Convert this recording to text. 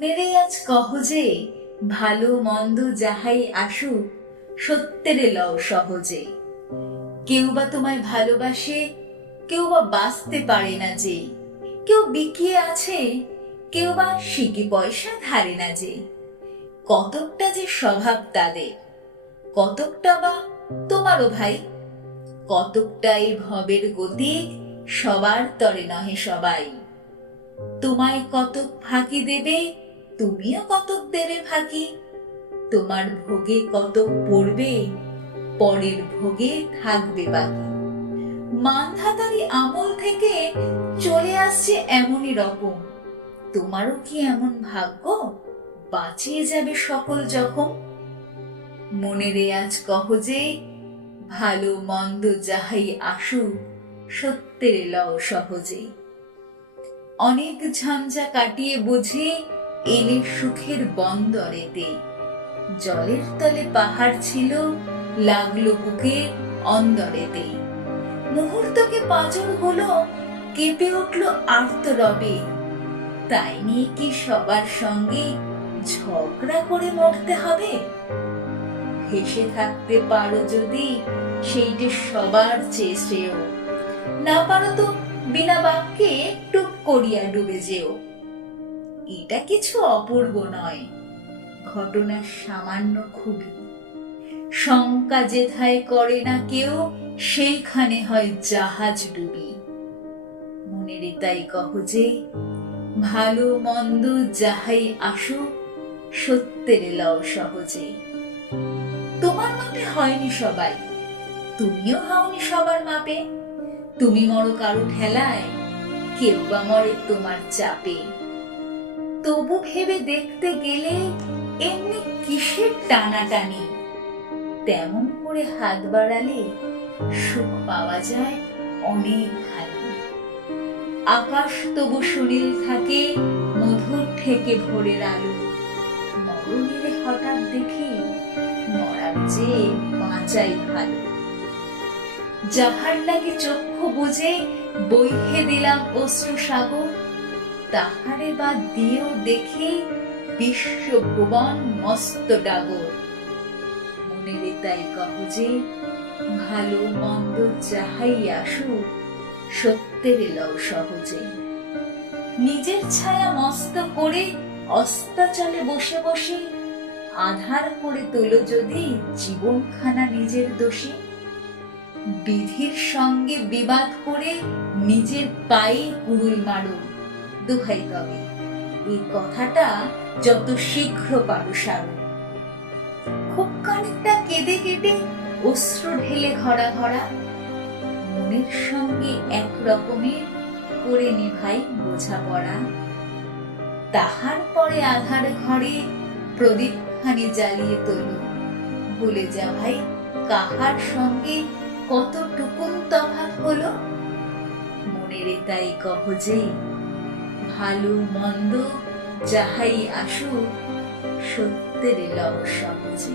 মনেরে আজ কহ যে ভালো মন্দ যাহাই আসুক সত্যেরে লও সহজে। কেউ বা তোমায় ভালোবাসে, কেউ বা বাঁচতে পারে না যে, কেউ বিকিয়ে আছে, কেউ বা সিকি পয়সা ধারে না যে। কতকটা যে স্বভাব তাদের, কতকটা বা তোমারও ভাই, কতকটা এই ভবের গতিক সবার তরে নহে সবাই। তোমায় কতক ফাঁকি দেবে, তুমিও কতক দেবে ফাঁকি। তোমার ভোগে কতক পড়বে, পরের ভোগে থাকবে বাকি। মানধাতারি আমল থেকে চলে আসছে এমনই রকম। তোমারও কি এমন ভাগ্য, বাঁচিয়ে যাবে সকল জখম? মনেরে আজ কহ যে ভালো মন্দ যাহাই আসুক সত্যেরে লও সহজে। অনেক ঝঞ্ঝা কাটিয়ে বুঝে এলে সুখের বন্দরেতে। জলের তলে পাহাড় ছিল, লাগলো বুকে অন্দরেতে। মুহূর্তকে পাঁজর হলো, কেঁপে উঠল আর্তরবে। তাই নিয়ে কি সবার সঙ্গে ঝগড়া করে মরতে হবে? ভেসে থাকতে পারো যদি সেইটে সবার চেয়ে শ্রেয়। না পারো তো বিনা বাক্যে টুপ করিয়া ডুবে যেও। এটা কিছু অপূর্ব নয়, ঘটনা সামান্য খুবই। শঙ্কা যেথায় করে না কেউ, সেইখানে হয় জাহাজ ডুবি। মনেরে তাই কহ যে ভালো মন্দ যাহাই আসুক সত্যেরে লও সহজে। তোমার মাপে হয়নি সবাই, তুমিও হওনি সবার মাপে। তুমি মরো কারো ঠেলায়, কেউ বা মরে তোমার চাপে। তবু ভেবে দেখতে গেলে এমনি কিসের টানাটানি? তেমন করে হাত বাড়ালে সুখ পাওয়া যায় অনেকখানি। আকাশ তবু সুনীল থাকে, মধুর থেকে ভোরের আলো। মরণেরে হঠাৎ দেখি মরার চেয়ে বাঁচাই ভালো। যাহার লাগে চক্ষু বুঝে বইহে দিলাম অশ্রু সাগর, তাহারে বা দিয়েও দেখি বিশ্ব ভুবন মস্ত ডাগর। মনেরে তাই কহ যে ভালো মন্দ যাহাই আসুক সত্যেরে লও সহজে। নিজের ছায়া মস্ত করে অস্তাচলে বসে বসে আধার করে তোলো যদি জীবনখানা নিজের দোষে। বিধির সঙ্গে বিবাদ করে নিজের পায়ে কুড়ুল মারো, দোহাই তবে এই কথাটা যত শীঘ্র পারো সারো। খুব খানিকটা কেঁদে কেটে অশ্রু ঢেলে ঘরা ঘরা, মনের সঙ্গে এক রকমের করে নিভাই বোঝাপড়া। তাহার পরে আধার ঘরে প্রদীপ খানি জ্বালিয়ে তোলো, ভুলে যা ভাই কাহার সঙ্গে কতটুকুন তফাৎ হলো। মনেরে তাই কহ যে ভালো মন্দ যাহাই আসুক সত্যেরে লও সহজে।